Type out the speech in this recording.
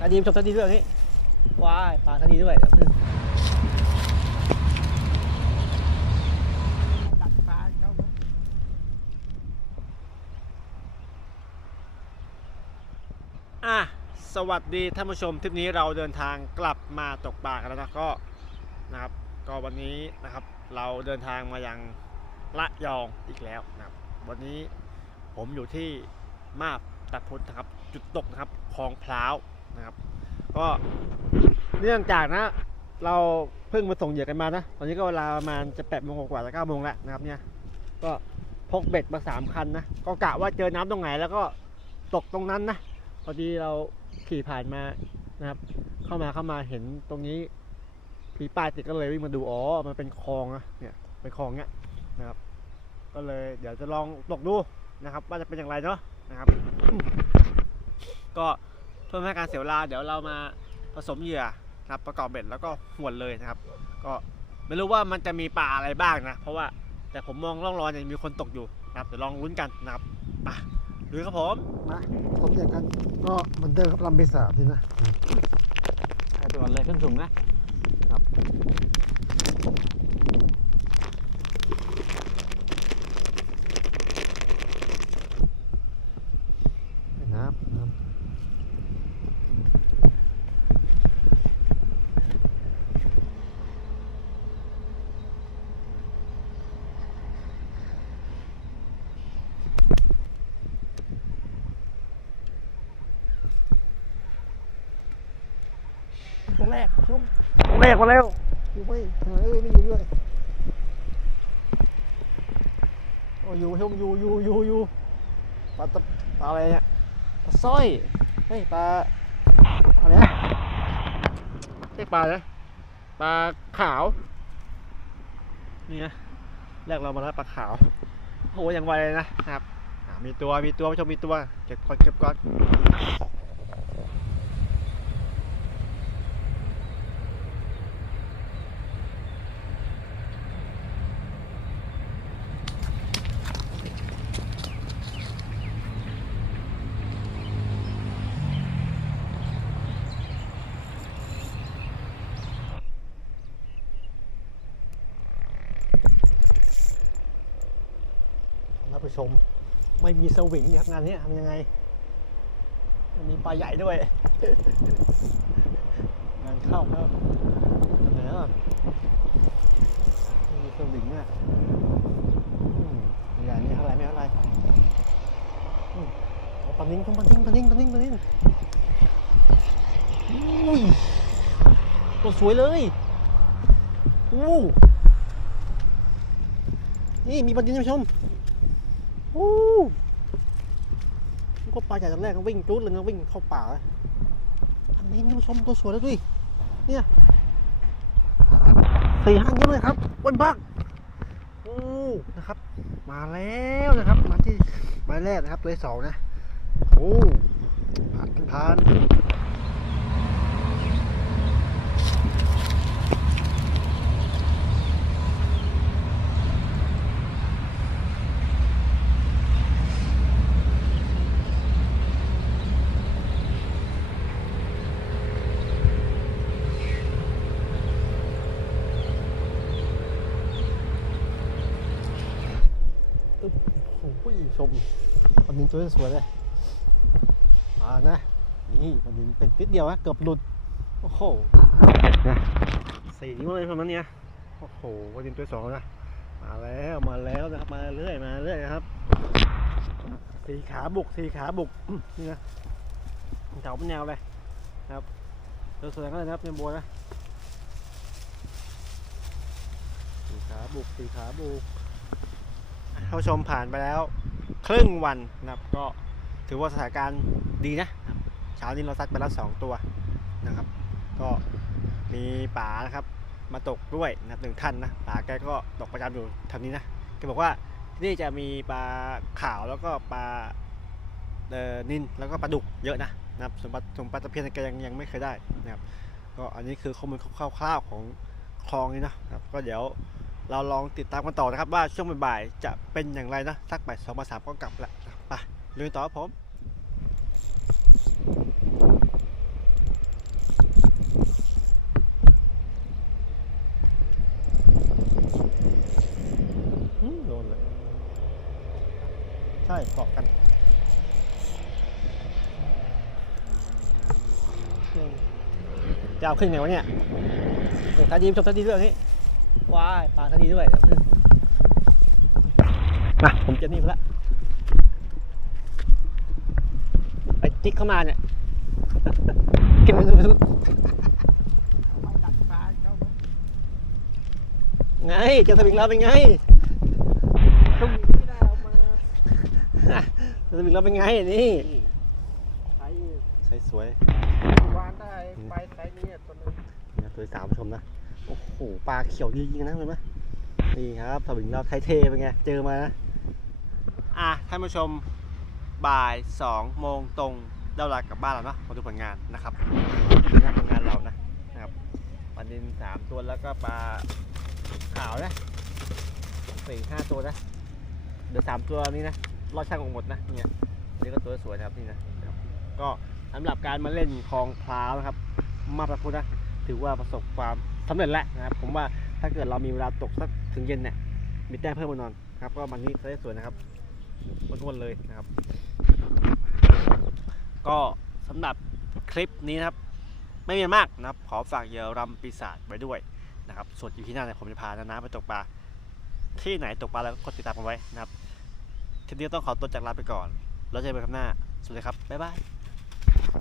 ตาดีมชมตาดีด้วยนี้ว้ายปลาตาดีด้วยดักปลาเข้ามาอะสวัสดีท่านผู้ชมทริปนี้เราเดินทางกลับมาตกปลากันแล้วนะก็นะครับ ก็วันนี้นะครับ เราเดินทางมายังระยองอีกแล้วนะครับ วันนี้ผมอยู่ที่มาบตัดพุทธนะครับ จุดตกนะครับคลองพร้าว นะครับ ก็เนื่องจากนะ เราเพิ่งมาส่งเหยื่อกันมานะ ตอนนี้ก็เวลาประมาณจะแปดโมงกว่าจะเก้าโมงแล้วนะครับเนี่ย ก็พกเบ็ดมาสามคันนะ ก็กะว่าเจอน้ำตรงไหนแล้วก็ตกตรงนั้นนะ พอดีเราขี่ผ่านมานะครับ เข้ามาเข้ามาเห็นตรงนี้มีป้ายติดก็เลยวิ่งมาดู อ๋อ มันเป็นคลองนะเนี่ย เป็นคลองเนี้ยนะครับ ก็เลยเดี๋ยวจะลองตกดูนะครับ ว่าจะเป็นอย่างไรเนาะนะครับ ก็ เพื่อไม่ให้การเสียเวลาเดี๋ยวเรามาผสมเหยื่อนะครับประกอบเบ็ดแล้วก็หวนเลยนะครับ ก็ไม่รู้ว่ามันจะมีปลาอะไรบ้างนะ เพราะว่าแต่ผมมองร่องรอยเนี่ยมีคนตกอยู่นะครับเดี๋ยวลองลุ้นกันนะครับไปดูครับผมมาผมอย่างกันก็เหมือนเดิมครับลำเบสาบนี่นะไปก่อนเลยขึ้นสูงนะน้ำน้ำตัว แรกชุ่มแรกมาแล้วอยู่ไม่หาเอ้ยไม่อยู่ด้วยโอ้อยู่ชุ่มอยู่อยู่อยู่อยู่ปลาตะปลาอะไรเนี่ยปลาสร้อยเฮ้ยปลาอะไรนะเรียกปลานะปลาขาวนี่นะแรกเรามาแล้วปลาขาวโหอย่างไวเลยนะนะครับอ่ามีตัวมีตัวผู้ชมมีตัวเก็บก่อนเก็บก่อน ผู้ชม ไม่มีสวิงครับงานนี้ทำยังไงมีปลาใหญ่ด้วย งานเข้าครับเหนือไม่มีสวิงอะอืมใหญ่นี่เท่าไรไม่เท่าไรปนิ่งต้องปนิ่งปนิ่งปนิ่งปนิ่งอุ้ยตัวสวยเลยอู้นี่มีปลานิ่งท่านผู้ชม อ้ก็ปลาใหญ่ตอนแรกก็วิ่งจุดเลยก็วิ่งเข้าป่าอันนี้ท่านผู้ชมตัวสวยแล้วด้วยเนี่ยสี่ห้าเยอะเลยครับวันบักโอ้นะครับ มาแล้วนะครับมาที่ไมายแรกนะครับตัวสองนะโอ้ผ่านผ่านโอ้โห ชมวันนี้ตัวสวยเลยมานะนี่วันนี้เป็นติดเดียวนะเกือบหลุดโอ้โหนะสี่นิ้วเลยประมาณเนี้ยโอ้โหวันนี้ตัวสองนะมาแล้วมาแล้วนะครับมาเรื่อยมาเรื่อยนะครับสีขาบุกสีขาบุกนี่นะเถาเป็นแนวเลยนะครับตัวสวยกันเลยนะครับในบัวนะสีขาบุกสีขาบุกท่าชมผ่านไปแล้ว ครึ่งวันนะครับ ก็ถือว่าสถานการณ์ดีนะเช้านี้เราซัดไปแล้วสองตัวนะครับ ก็มีป๋านะครับมาตกด้วยนะหนึ่งท่านนะป๋าแกก็ตกประจำอยู่แถวนี้นะแกบอกว่าที่นี่จะมีปลาขาวแล้วก็ปลาเอ่อนินแล้วก็ปลาดุกเยอะนะนะครับส่วนปลาส่วนปลาตะเพียนแกยังยังไม่เคยได้นะครับก็อันนี้คือข้อมูลคร่าวๆของคลองนี้นะครับ ก็เดี๋ยว เราลองติดตามกันต่อนะครับว่าช่วงบ่ายจะเป็นอย่างไรนะสักบ่ายสองมาสามก็กลับละไปลุยต่อครับผมโดเลยใช่เกาะกันจะเอาขึ้นไงวะเนี่ยเดี๋ยวตายิ้มชมตาดีเรื่องนี้ ว้ายปลาท่าดีด้วยเดี๋ยวขึ้นมาผมจะนี่ไปละไอ้จิ๊กเข้ามาเนี่ยเก็บไว้ดูดูไงเจอสวิงแล้วเป็นไงต้องมีไม่ได้เอามาเจอสวิงแล้วเป็นไงนี่ใช้ใส่สวยวานได้ไปใช้นี้ตัวนึงนะตัวที่สามผู้ชมนะ โอ้โหปลาเขียวดีจริงๆนะเห็นไหมนี่ครับสวิงเราไทเทเป็นไง เจอมานะ อะท่านผู้ชมบ่ายสองโมงตรงได้เวลากลับบ้านแล้วเนาะมาดูผลงานนะครับนี่นะผลงานเรานะนะครับปลานินสามตัวแล้วก็ปลาขาวนะสี่ห้าตัวนะเดี๋ยวสามตัวนี้นะรอดช่างออกหมดนะเนี่ยนี่ก็ตัวสวยนะครับนี่นะก็สำหรับการมาเล่นคลองพร้าวนะครับ มาประพุทธนะถือว่าประสบความ สำเร็จแล้วนะครับ ผมว่าถ้าเกิดเรามีเวลาตกสักถึงเย็นเนี่ยมีแต้มเพิ่มมานอนครับ ก็มันนี้ได้สวยนะครับวนๆเลยนะครับ ก็สำหรับคลิปนี้นะครับ ไม่มีมากนะครับ ขอฝากเยอรำปีศาจไว้ด้วยนะครับ ส่วนอีพีหน้าเนี่ยผมจะพานานาไปตกปลาที่ไหนตกปลาแล้วก็กดติดตามกันไว้นะครับทีนี้ต้องขอตัวจากลาไปก่อน แล้วเจอกันใหม่ครั้งหน้า สวัสดีครับ บ๊ายบาย